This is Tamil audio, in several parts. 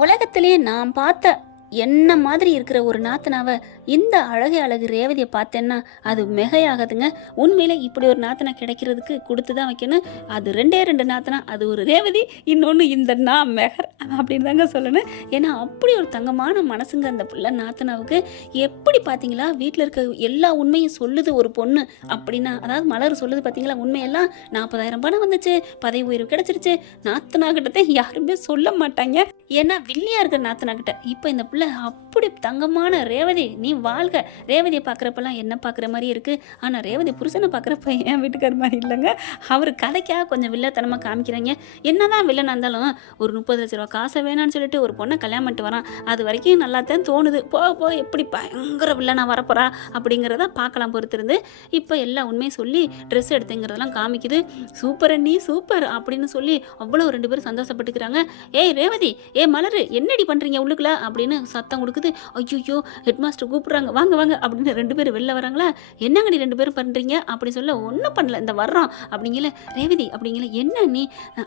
உலகத்திலே நான் பார்த்த என்ன மாதிரி இருக்கிற ஒரு நாத்தனாவை இந்த அழகு ரேவதியை பார்த்தேன்னா அது மிகையாகாதுங்க. உண்மையிலே இப்படி ஒரு நாத்தனா கிடைக்கிறதுக்கு கொடுத்து தான் வைக்கணும். அது ரெண்டு நாத்தனா, அது ஒரு ரேவதி, இன்னொன்று இந்த நான் மெஹர் அப்படின்னு தாங்க சொல்லணும். ஏன்னா அப்படி ஒரு தங்கமான மனசுங்க அந்த பிள்ளை நாத்தனாவுக்கு. எப்படி பார்த்தீங்களா, வீட்டில் இருக்க எல்லா உண்மையும் சொல்லுது ஒரு பொண்ணு அப்படின்னா, அதாவது மலர் சொல்லுது பார்த்தீங்களா உண்மையெல்லாம். 40,000 பணம் வந்துச்சு, பதவி உயர்வு கிடைச்சிருச்சு, நாத்தனா கிட்ட யாருமே சொல்ல மாட்டாங்க. ஏன்னா வில்லியா இருக்கிற நாத்தனா கிட்ட. இப்போ இந்த பிள்ளை அப்படி தங்கமான ரேவதி நீ வாழ்க. ரேவதியை பார்க்குறப்பெல்லாம் என்ன பார்க்குற மாதிரி இருக்குது, ஆனால் ரேவதி புருஷனை பார்க்குறப்ப என் வீட்டுக்கார மாதிரி இல்லைங்க. அவர் கதைக்காக கொஞ்சம் வில்லத்தனமாக காமிக்கிறாங்க. என்னதான் வில்லனாக இருந்தாலும் ஒரு 30 லட்ச ரூபா காசை வேணான்னு சொல்லிட்டு ஒரு பொண்ணை கல்யாணம் பண்ணிட்டு வரான். அது வரைக்கும் நல்லா தான் தோணுது. போக எப்படி பயங்கர வில்லனாக வரப்போறா அப்படிங்கிறத பார்க்கலாம் பொறுத்திருந்து. இப்போ எல்லா உண்மையும் சொல்லி ட்ரெஸ் எடுத்துங்கிறதெல்லாம் காமிக்குது. சூப்பர் அண்ணி சூப்பர் அப்படின்னு சொல்லி அவ்வளோ 2 பேரும் சந்தோஷப்பட்டுக்கிறாங்க. ஏய் ரேவதி, மலர் என்னடி பண்ணுறீங்க உள்ளுக்குள்ள அப்படின்னு சத்தம் கொடுக்குது. ஐயோ ஹெட் மாஸ்டர் கூப்பிட்றாங்க, வாங்க வாங்க அப்படின்னு 2 பேரும் வெளில வராங்களா. என்னங்கடி 2 பேரும் பண்ணுறீங்க அப்படின்னு சொல்ல, ஒன்றும் பண்ணல இந்த வர்றோம் அப்படிங்கல. ரேவதி அப்படிங்கல, என்ன நீ,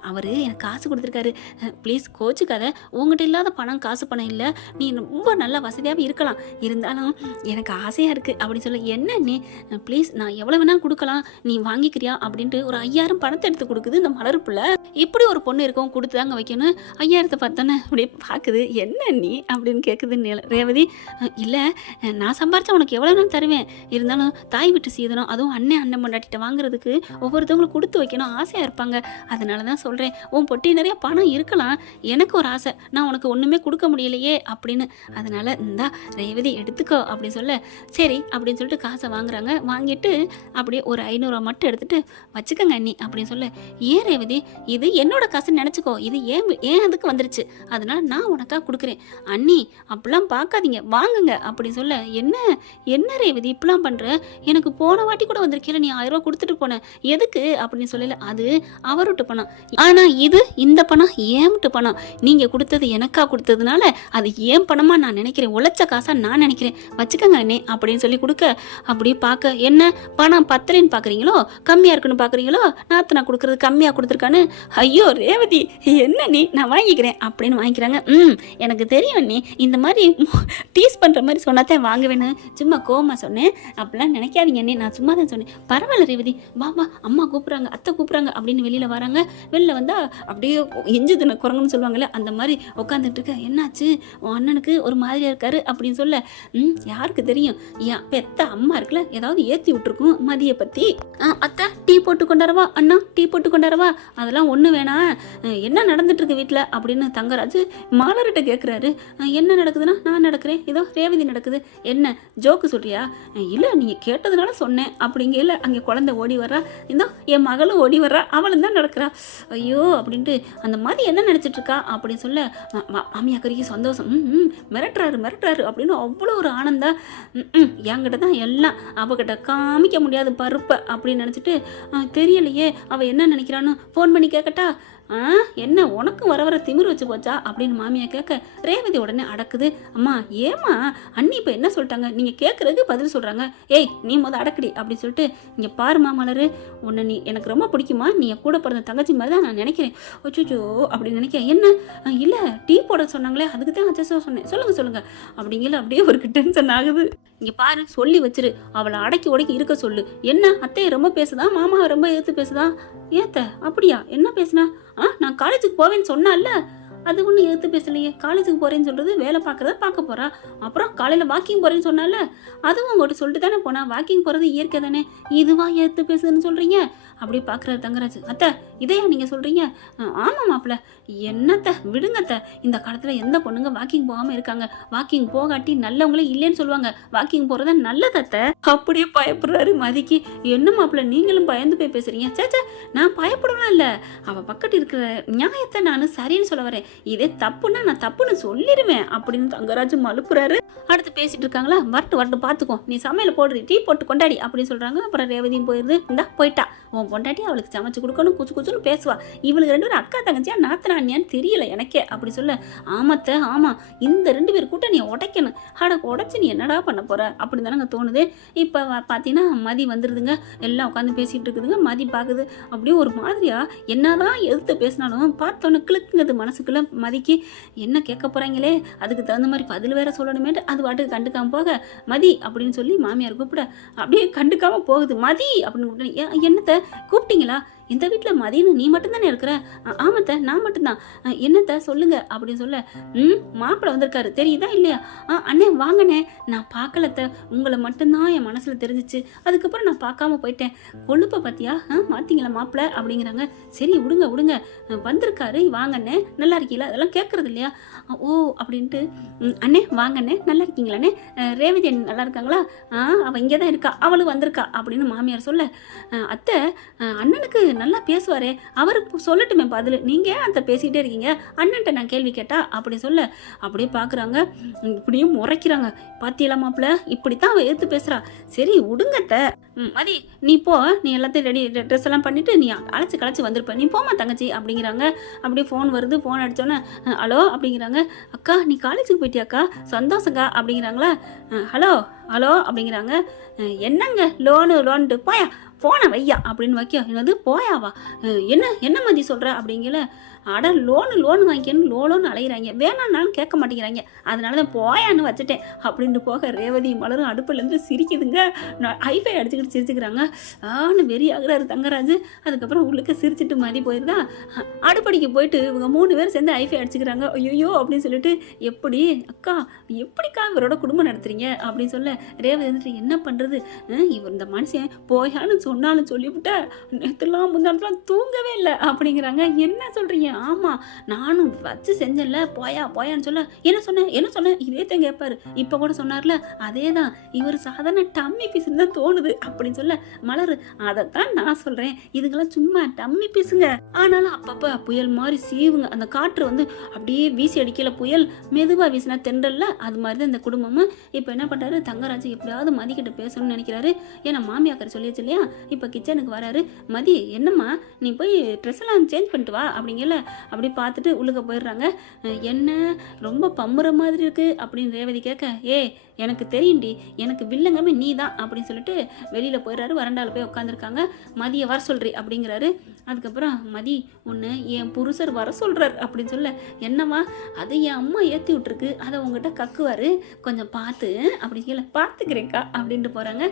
அவர் எனக்கு காசு கொடுத்துருக்காரு, ப்ளீஸ் கோச்சுக்காத, உங்ககிட்ட இல்லாத பணம் காசு பணம் இல்லை, நீ ரொம்ப நல்லா வசதியாகவே இருக்கலாம், இருந்தாலும் எனக்கு ஆசையாக இருக்குது அப்படின்னு சொல்ல, என்ன நீ ப்ளீஸ் நான் எவ்வளோ வேணாலும் கொடுக்கலாம், நீ வாங்கிக்கிறியா அப்படின்ட்டு ஒரு 5,000 பணத்தை எடுத்து கொடுக்குது இந்த மலருப்புல. இப்படி ஒரு பொண்ணு இருக்கும் கொடுத்து தாங்க வைக்கணும். 5,000 பார்த்தோன்னே அப்படியே பார்க்குது. என்ன நீ அப்படின்னு கேட்குது ரேவதி. இல்லை நான் சம்பாரிச்சா உனக்கு எவ்வளோ நாள் தருவேன், இருந்தாலும் தாய் விட்டு சீதனம், அதுவும் அண்ணன் பொண்டாட்டிட்ட வாங்குறதுக்கு ஒவ்வொருத்தவங்களும் கொடுத்து வைக்கணும் ஆசையாக இருப்பாங்க. அதனால தான் சொல்கிறேன், உன் பொட்டி நிறைய பணம் இருக்கலாம், எனக்கு ஒரு ஆசை, நான் உனக்கு ஒன்றுமே கொடுக்க முடியலையே அப்படின்னு, அதனால் இந்தா ரேவதி எடுத்துக்கோ அப்படின்னு சொல்ல, சரி அப்படின்னு சொல்லிட்டு காசை வாங்குறாங்க. வாங்கிட்டு அப்படியே ஒரு 500 மட்டும் எடுத்துகிட்டு வச்சுக்கோங்க அண்ணி அப்படின்னு சொல்ல, ஏன் ரேவதி இது என்னோட காசுன்னு நினச்சிக்கோ, இது ஏன் அதுக்கு வந்துருச்சு, அதனால நான் உனக்காக கொடுக்குறேன் அண்ணி அப்படிலாம் பார்க்காதீங்க வாங்குங்க அப்படின்னு சொல்ல, என்ன ரேவதி இப்படிலாம் பண்ணுற, எனக்கு போன வாட்டி கூட வந்திருக்கல நீ 1000 ரூபா கொடுத்துட்டு போனேன் எதுக்கு அப்படின்னு சொல்லல, அது அவருட்டு பணம், ஆனால் இந்த பணம் ஏன்ட்டு பணம், நீங்கள் கொடுத்தது எனக்கா கொடுத்ததுனால அது ஏன் பணமாக நான் நினைக்கிறேன், உழைச்ச காசாக நான் நினைக்கிறேன், வச்சுக்கோங்க அண்ணே அப்படின்னு சொல்லி கொடுக்க, அப்படியே பார்க்க என்ன பணம் பத்தலைன்னு பார்க்குறீங்களோ, கம்மியாக இருக்குன்னு பார்க்குறீங்களோ, நாத்து நான் கொடுக்குறது கம்மியாக கொடுத்துருக்கான்னு, ஐயோ ரேவதி என்ன நீ நான் வாங்கிக்கிறேன் அப்படின்னு வாங்கிக்கிறாங்க. எனக்கு தெரியும் நீ இந்த மாதிரி டீஸ் பண்ணுற மாதிரி சொன்னாதான் வாங்குவேன்னு சும்மா கோமா சொன்னேன், அப்படிலாம் நினைக்காதீங்க அண்ணே, நான் சும்மா தான் சொன்னேன், பரவாயில்ல ரேவதி வா அம்மா கூப்பிட்றாங்க அத்தை கூப்பிட்றாங்க அப்படின்னு வெளியில் வராங்க. வெளில வந்தால் அப்படியே எஞ்சுதுன்னு குரங்குன்னு சொல்லுவாங்கள்ல அந்த மாதிரி உட்காந்துட்டு இருக்க. என்னாச்சு உன் அண்ணனுக்கு ஒரு மாதிரியாக இருக்காரு அப்படின்னு சொல்ல, யாருக்கு தெரியும், ஏன் பெத்த அம்மா இருக்குல்ல ஏதாவது ஏற்றி விட்டுருக்கும் மதியை பற்றி. அத்தை டீ போட்டு கொண்டாரவா, அண்ணா டீ போட்டு கொண்டாரவா, அதெல்லாம் ஒன்று வேணாம், என்ன நடந்துட்டு இருக்கு வீட்டில் அப்படின்னு தங்கராஜ் மாலர்கிட்ட கேட்குறாரு. என்ன நடக்குதுன்னா, நான் நடக்கிறேன், ஏதோ ரேவதி நடக்குது, என்ன ஜோக்கு சொல்றியா, இல்லை நீங்கள் கேட்டதுனால சொன்னேன் அப்படிங்கல. அங்கே குழந்தை ஓடி வர்றா, இந்தோ என் மகளும் ஓடி வர்றா, அவளும் தான் நடக்கிறா, ஐயோ அப்படின்ட்டு அந்த மாதிரி என்ன நினச்சிட்டு இருக்கா அப்படின்னு சொல்ல, மாமியாக்கறிக்கு சந்தோஷம், மிரட்டுறாரு அப்படின்னு அவ்வளோ ஒரு ஆனந்தம். என்கிட்ட தான் எல்லாம், அவகிட்ட காமிக்க முடியாது பருப்பை அப்படின்னு நினச்சிட்டு, தெரியலையே அவள் என்ன நினைக்கிறான்னு ஃபோன் பண்ணி கேட்கட்டா, என்ன உனக்கு வர திமிர் வச்சு போச்சா அப்படின்னு மாமியா கேட்க, ரேவதி உடனே அடக்குது. அம்மா ஏமா அண்ணி இப்போ என்ன சொல்லிட்டாங்க, நீங்கள் கேட்குறதுக்கு பதில் சொல்கிறாங்க, ஏய் நீ அடக்கடி அப்படின்னு சொல்லிட்டு, இங்கே பாருமா மலரு, உன்னை நீ எனக்கு ரொம்ப பிடிக்குமா, நீ என் கூட பிறந்த தங்கச்சி மாதிரி தான் நான் நினைக்கிறேன், ஒச்சோ அப்படின்னு நினைக்கிறேன். என்ன இல்லை டீ போட சொன்னாங்களே அதுக்கு தான் அச்சோ சொன்னேன், சொல்லுங்கள் அப்படிங்கல. அப்படியே ஒரு டென்ஷன் ஆகுது. இங்கே பாரு சொல்லி வச்சிரு, அவளை அடக்கி உடக்கி இருக்க சொல்லு. என்ன அத்தையை ரொம்ப பேசுதா, மாமா ரொம்ப எதிர்த்து பேசுதா, ஏத்த அப்படியா என்ன பேசுனா, நான் காலேஜுக்கு போவேன்னு சொன்னால, அது ஒன்றும் எடுத்து பேசலையே, காலேஜுக்கு போகிறேன்னு சொல்கிறது வேலை பார்க்குறத பார்க்க போகிறா, அப்புறம் காலையில் வாக்கிங் போகிறேன்னு சொன்னால அதுவும் உங்கள்கிட்ட சொல்லிட்டு தானே போனா, வாக்கிங் போகிறது இயற்கை தானே, இதுவா எடுத்து பேசுதுன்னு சொல்கிறீங்க அப்படி பார்க்குறாரு தங்கராஜ். அத்தை இதையா நீங்கள் சொல்கிறீங்க, ஆமாம் மாப்பிள்ள, என்னத்த விடுங்கத்த, இந்த காலத்தில் எந்த பொண்ணுங்க வாக்கிங் போகாமல் இருக்காங்க, வாக்கிங் போகாட்டி நல்லவங்களே இல்லைன்னு சொல்லுவாங்க, வாக்கிங் போகிறத நல்லதத்தை அப்படியே பயப்படுறாரு மதிக்கு. என்ன மாப்பிள்ள நீங்களும் பயந்து போய் பேசுகிறீங்க, சேச்சா நான் பயப்படலாம் இல்லை, அவள் பக்கத்து இருக்கிற நியாயத்தை நான் சரின்னு சொல்ல வரேன், இதே தப்புன்னா நான் தப்புன்னு சொல்லிடுவேன் அப்படின்னு தங்கராஜ் மலுப்புறாரு. அடுத்து பேசிட்டு இருக்காங்களா, வரட்டு பார்த்துக்கோ, நீ சமையல போடுறி, டீ போட்டு கொண்டாடி அப்படின்னு சொல்கிறாங்க. அப்புறம் ரேவதியும் போயிடுது, இந்தா போயிட்டா, உன் பொண்டாட்டி அவளுக்கு சமைச்சு கொடுக்கணும், குச்சுன்னு பேசுவா, இவளுக்கு 2 பேரும் அக்கா தங்கச்சியா நாத்தனானியான்னு தெரியல எனக்கே அப்படி சொல்ல, ஆமாத்த ஆமாம் இந்த 2 பேர் கூட்ட நீ உடைக்கணும், உடைச்சு நீ என்னடா பண்ண போற அப்படின்னு தானங்க தோணுது. இப்போ பார்த்தீங்கன்னா மதி வந்துடுதுங்க, எல்லாம் உட்காந்து பேசிகிட்டு இருக்குதுங்க. மதி பார்க்குது அப்படியே ஒரு மாதிரியா, என்னதான் எதிர்த்து பேசினாலும் பார்த்தோன்னு கிளுக்குங்கிறது மனசுக்குள்ள, மதிக்கு என்ன கேட்க போகிறாங்களே, அதுக்கு தகுந்த மாதிரி பதில் வேற சொல்லணுமேட்டு அது பாட்டுக்கு கண்டுக்காமல் போக மதி அப்படின்னு சொல்லி மாமியார் கூப்பிட அப்படியே கண்டுக்காமல் போகுது. மதி அப்படின்னு கூப்பிட்டு, என்னத்தை கூப்பிட்டீங்களா? இந்த வீட்டில் மதின்னு நீ மட்டும்தானே இருக்கிற? ஆமாத்த நான் மட்டும்தான். என்னத்த சொல்லுங்க அப்படின்னு சொல்ல, மாப்பிள்ளை வந்திருக்காரு தெரியுதா இல்லையா? அண்ணே வாங்கண்ணே. நான் பார்க்கலத்த, உங்களை மட்டும்தான் என் மனசில் தெரிஞ்சிச்சு, அதுக்கப்புறம் நான் பார்க்காம போயிட்டேன். கொழுப்பை பார்த்தியா மாற்றிங்களா மாப்பிள்ளை அப்படிங்கிறாங்க. சரி விடுங்க விடுங்க, வந்திருக்காரு வாங்கண்ணே, நல்லா இருக்கீங்களா? அதெல்லாம் கேட்குறது இல்லையா? ஓ அப்படின்ட்டு, அண்ணே வாங்கண்ணே, நல்லா இருக்கீங்களாண்ணே? ரேவதி நல்லா இருக்காங்களா? அவள் இங்கே தான் இருக்கா, அவளும் வந்திருக்கா அப்படின்னு மாமியார் சொல்ல, அத்தை அண்ணனுக்கு நல்லா பேசுவாரே, அவருக்கு சொல்லட்டுமே பதில், நீங்கள் அந்த பேசிக்கிட்டே இருக்கீங்க, அண்ணன்ட்ட நான் கேள்வி கேட்டா அப்படி சொல்ல அப்படியே பார்க்குறாங்க. இப்படியும் முறைக்கிறாங்க. பாத்தியெல்லாம் மாப்பிள்ள இப்படித்தான் அவள் எடுத்து பேசுகிறா. சரி விடுங்கத்த, மதி நீ போ, நீ எல்லாத்தையும் ரெடி ட்ரெஸ் எல்லாம் பண்ணிவிட்டு நீ களைச்சி வந்திருப்ப, நீ போமா தங்கச்சி அப்படிங்கிறாங்க. அப்படியே ஃபோன் வருது. ஃபோன் அடித்தோன்னே ஹலோ அப்படிங்கிறாங்க. அக்கா நீ காலேஜுக்கு போயிட்டியாக்கா? சந்தோஷங்கா அப்படிங்கிறாங்களா. ஹலோ ஹலோ அப்படிங்கிறாங்க. என்னங்க லோன்ட்டு போயா போன வையா அப்படின்னு வைக்க, என்னது போயாவா? என்ன மதி சொல்கிற அப்படிங்கல. அட லோனு வாங்கிக்கணும் லோன்னு அலைகிறாங்க, வேணான்னாலும் கேட்க மாட்டேங்கிறாங்க, அதனால தான் போயான்னு வச்சுட்டேன் அப்படின்ட்டு போக ரேவதி மலரும் அடுப்புலேருந்து சிரிக்குதுங்க. ஐஃபை அடிச்சுக்கிட்டு சிரிச்சுக்கிறாங்க. வெறி ஆகுறாரு தங்கராஜ். அதுக்கப்புறம் உள்ளுக்கு சிரிச்சிட்டு மதி போயிருந்தா அடுப்படிக்கு போயிட்டு இவங்க 3 பேர் சேர்ந்து ஐஃபை அடிச்சுக்கிறாங்க. ஐயோ அப்படின்னு சொல்லிட்டு, எப்படிக்கா இவரோட குடும்பம் நடத்துறீங்க அப்படின்னு சொல்ல, ரேவதி வந்துட்டு என்ன பண்ணுறது, இவர் இந்த மனுஷன் போயான்னு சொன்னாலும் சொல்லிவிட்ட, நேற்றுலாம் முந்தானத்துலாம் தூங்கவே இல்லை அப்படிங்கிறாங்க. என்ன சொல்கிறீங்க? ஆமாம் நானும் வச்சு செஞ்சேன்ல, போயான்னு சொல்ல, என்ன சொன்னேன் இதே தான் கேட்பாரு. இப்போ கூட சொன்னார்ல, அதே தான், இவர் சாதாரண டம்மி பீஸ்ன்னு தான் தோணுது அப்படின்னு சொல்ல, மலர் அதைத்தான் நான் சொல்கிறேன், இதுங்கெல்லாம் சும்மா டம்மி பீஸுங்க, ஆனாலும் அப்பப்போ புயல் மாதிரி சீவுங்க. அந்த காற்று வந்து அப்படியே வீசி அடிக்கல, புயல் மெதுவாக வீசினா தென்றல்ல, அது மாதிரி தான் இந்த குடும்பமும். இப்போ என்ன பண்ணுறாரு, தங்கராஜ் எப்படியாவது மதிக்கிட்ட பேசணும்னு நினைக்கிறாரு. ஏன்னா மாமியாக்கர் சொல்லிடுச்சு இல்லையா. இப்போ கிச்சனுக்கு வராரு. மதி என்னம்மா நீ போய் ட்ரெஸ் எல்லாம் சேஞ்ச் பண்ணிட்டு வா அப்படிங்கல. அப்படி பார்த்துட்டு உள்ளுக்க போயிடுறாங்க. என்ன ரொம்ப பம்புற மாதிரி இருக்கு அப்படின்னு ரேவதி கேட்க, எனக்கு தெரியும்டி, எனக்கு வில்லங்கமே நீ தான் அப்படின்னு சொல்லிட்டு வெளியில் போயிடுறாரு. வறண்டாவில் போய் உட்காந்துருக்காங்க. மதியை வர சொல்கிறி அப்படிங்கிறாரு. அதுக்கப்புறம் மதி ஒன்று என் புருஷர் வர சொல்கிறார் அப்படின்னு சொல்ல, என்னம்மா அது என் அம்மா ஏற்றி விட்டுருக்கு, அதை உங்ககிட்ட கக்குவார், கொஞ்சம் பார்த்து அப்படி கேள. பார்த்துக்கிறேங்க்கா அப்படின்ட்டு போகிறாங்க.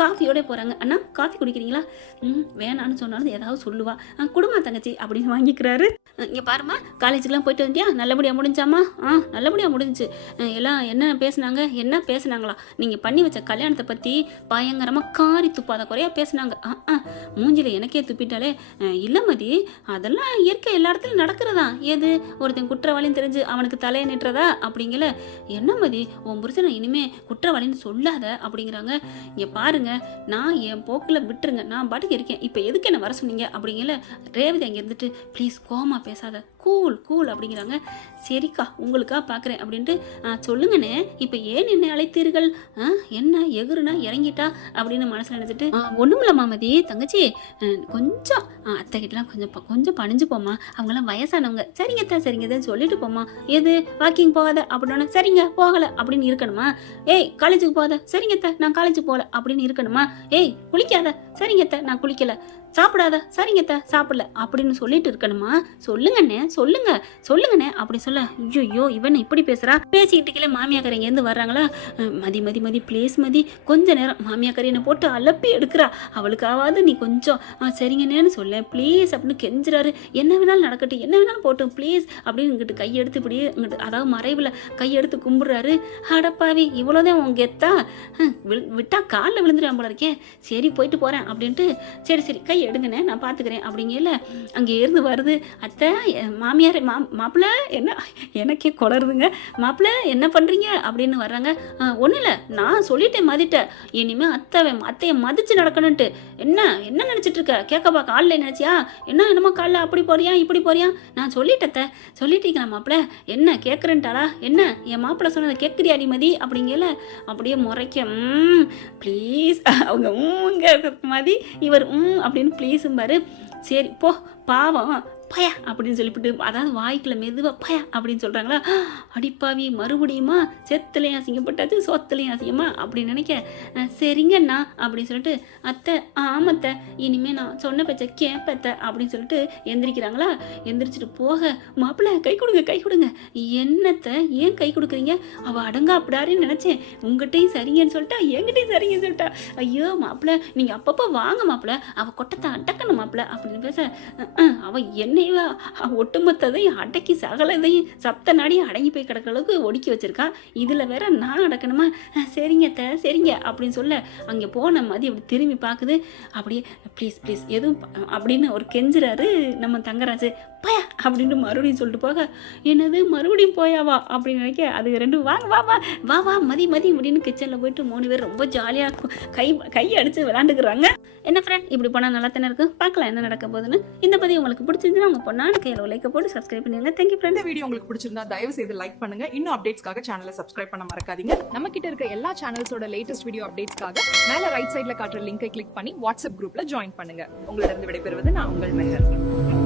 காஃபியோட போகிறாங்க. அண்ணா காஃபி குடிக்கிறீங்களா? வேணான்னு சொன்னாலும் ஏதாவது சொல்லுவா. குடும்பம் தங்கச்சி அப்படின்னு வாங்கிக்கிறாரு. இங்கே பாருமா, காலேஜுக்கெலாம் போயிட்டு வந்தியா? நல்லபடியாக முடிஞ்சாமா? நல்லபடியாக முடிஞ்சிச்சு. எல்லாம் என்ன பேசுனாங்களா? நீங்கள் பண்ணி வச்ச கல்யாணத்தை பற்றி பயங்கரமாக காரி துப்பாத குறையாக பேசுனாங்க. மூஞ்சில எனக்கே துப்பிட்டாலே. இல்லை மதி, அதெல்லாம் இயற்கை எல்லா இடத்துலையும் நடக்கிறதா. ஏது ஒருத்தன் குற்றவாளின்னு தெரிஞ்சு அவனுக்கு தலையை நிட்டுறதா அப்படிங்கல. என்ன மதி உன் புருஷனை இனிமே குற்றவாளின்னு சொல்லாத அப்படிங்கிறாங்க. இங்கே பாருங்க, நான் என் போக்கில் விட்டுருங்க, நான் பாட்டுக்கு இருக்கேன், இப்போ எதுக்கு என்ன வர சொன்னீங்க அப்படிங்கல. ரேவதி அங்கே இருந்துட்டு ப்ளீஸ் கோமா பேசாத, கூல் அப்படிங்கிறாங்க. சரிக்கா உங்களுக்கா பார்க்குறேன் அப்படின்ட்டு, சொல்லுங்கண்ணே இப்போ ஏன் என்னை அழைத்தீர்கள்? என்ன எகுருனா இறங்கிட்டா அப்படின்னு மனசில் நினச்சிட்டு, ஒன்றும் இல்லை மாமதி தங்கச்சி, கொஞ்சம் அத்தைக்கிட்டலாம் கொஞ்சம் பணிஞ்சு போமா, அவங்களாம் வயசானவங்க, சரிங்க சொல்லிட்டு போமா. எது வாக்கிங் போகாத அப்படின்னா சரிங்க போகலை அப்படின்னு இருக்கணுமா? காலேஜுக்கு போகாத, சரிங்க நான் காலேஜுக்கு போகல அப்படின்னு இருக்கணுமா? குளிக்காத, சரிங்க நான் குளிக்கல, சாப்பிடாத, சரிங்க சாப்பிடல அப்படின்னு சொல்லிட்டு இருக்கணுமா? சொல்லுங்கண்ணே அப்படி சொல்ல, ஐயோ இவன் இப்படி பேசுறா. பேசிக்கிட்டு கீழே மாமியாக்கரை இங்கேருந்து வர்றாங்களா. மதி ப்ளீஸ் மதி கொஞ்ச நேரம், மாமியாக்கரை என்னை போட்டு அலப்பி எடுக்கிறா, அவளுக்காவது நீ கொஞ்சம் சரிங்கண்ணேன்னு சொல்ல ப்ளீஸ் அப்படின்னு கெஞ்சுறாரு. என்ன வேணாலும் நடக்கட்டும், என்ன வேணாலும் போட்டும் ப்ளீஸ் அப்படின்னு இங்கிட்டு கையெடுத்து இப்படி இங்கிட்டு அதாவது மறைவில் கையெடுத்து கும்பிடுறாரு. அடப்பாவி இவ்வளோதான் உங்க கெத்தா, விட்டா காலில் விழுந்துடுவேன் போல இருக்கே, சரி போயிட்டு போகிறேன் அப்படின்ட்டு, சரி கை எடுங்கண்ணே நான் பார்த்துக்கிறேன் அப்படிங்கல. அங்கே இருந்து வருது அத்தை, மாமியார் மாப்பிள்ளை என்ன எனக்கே குளருதுங்க. மாப்பிள்ளை என்ன பண்ணுறீங்க அப்படின்னு வர்றாங்க. ஒன்றும் இல்லை, நான் சொல்லிட்டேன் மதிட்டேன், இனிமேல் அத்தையை மதித்து நடக்கணுன்ட்டு. என்ன நினச்சிட்டு இருக்க? கேட்கப்பா காலில் நினச்சியா? என்னமோ காலில் அப்படி போறியா இப்படி போறியா? நான் சொல்லிட்டேத்த. சொல்லிட்டீங்களா மாப்பிள்ளை? என்ன கேட்குறேன்ட்டாளா? என்ன என் மாப்பிள்ளை சொன்னதை கேட்குறியா அடிமதி அப்படிங்கல. அப்படியே முறைக்க ப்ளீஸ் அவங்க மதி, இவர் அப்படின்னு ப்ளீஸும்பாரு. சரி போ, பாவம் பயா அப்படின்னு சொல்லிவிட்டு, அதாவது வாய்க்குள்ள மெதுவாக பயா அப்படின்னு சொல்கிறாங்களா, அடிப்பாவி மறுபடியுமா செத்துலையும் அசிங்கப்பட்டாச்சு சோத்துலையும் அசிங்கமா அப்படின்னு நினைக்க, சரிங்கண்ணா அப்படின்னு சொல்லிட்டு, அத்தை ஆமத்தை இனிமேல் நான் சொன்ன பேச்ச கேட்பத்த அப்படின்னு சொல்லிட்டு எந்திரிக்கிறாங்களா. எந்திரிச்சிட்டு போக, மாப்பிள்ளை கை கொடுங்க, என்னத்தை ஏன் கை கொடுக்குறீங்க, அவள் அடங்கா அப்படியாருன்னு நினச்சேன், உங்கள்கிட்டையும் சரிங்கன்னு சொல்லிட்டா என்கிட்டையும் சரிங்கன்னு சொல்லிட்டா, ஐயோ மாப்பிள்ளை நீங்கள் அப்பப்போ வாங்க மாப்பிள்ளை, அவள் கொட்டத்தை அடக்கணும் மாப்பிள்ளை அப்படின்னு பேச, அவள் என்னைவா ஒட்டுமொத்ததையும் அடக்கி சகலதையும் சப்த நாடியும் அடங்கி போய் கிடக்கிற அளவுக்கு ஒடுக்கி வச்சிருக்கா, இதில் வேற நான் அடக்கணுமா, சரிங்க அப்படின்னு சொல்ல, அங்கே போன மாதிரி அப்படி திரும்பி பார்க்குது. அப்படியே ப்ளீஸ் எதுவும் அப்படின்னு ஒரு கெஞ்சுறாரு நம்ம தங்கராஜு. பயா அப்படின்னு மறுபடியும் சொல்லிட்டு போக, என்னது மறுபடியும் போயாவா அப்படின்னு நினைக்க, அது ரெண்டும் வா மதி அப்படின்னு கிச்சனில் போயிட்டு 3 பேர் ரொம்ப ஜாலியாக கை அடித்து விளாண்டுக்கிறாங்க. என்ன ஃப்ரெண்ட், இப்படி போனால் நல்லா தானே இருக்கும், பார்க்கலாம் என்ன நடக்க போகுதுன்னு. இந்த பதிவு உங்களுக்கு பிடிச்சிருந்துன்னா உங்கள் பொண்ணான கையில் லைக்கை போட்டு சப்ஸ்கிரைப் பண்ணிடுங்க. Thank you friend. இந்த வீடியோ உங்களுக்கு பிடிச்சிருந்தா தயவு செய்து லைக் பண்ணுங்க. இன்னும் அப்டேட்ஸ்க்காக சேனலை சப்ஸ்கிரைப் பண்ண மறக்காதீங்க. நம்ம கிட்ட இருக்க எல்லா சேனல்ஸோட லேட்டஸ்ட் வீடியோ அப்டேட்ஸ்க்காக மேல ரைட் சைடுல காட்டுற லிங்கை கிளிக் பண்ணி வாட்ஸ்அப் குரூப்ல ஜாயின் பண்ணுங்க. உங்களிடம் விடைபெறுவது நான் உங்கள் மெஹர்.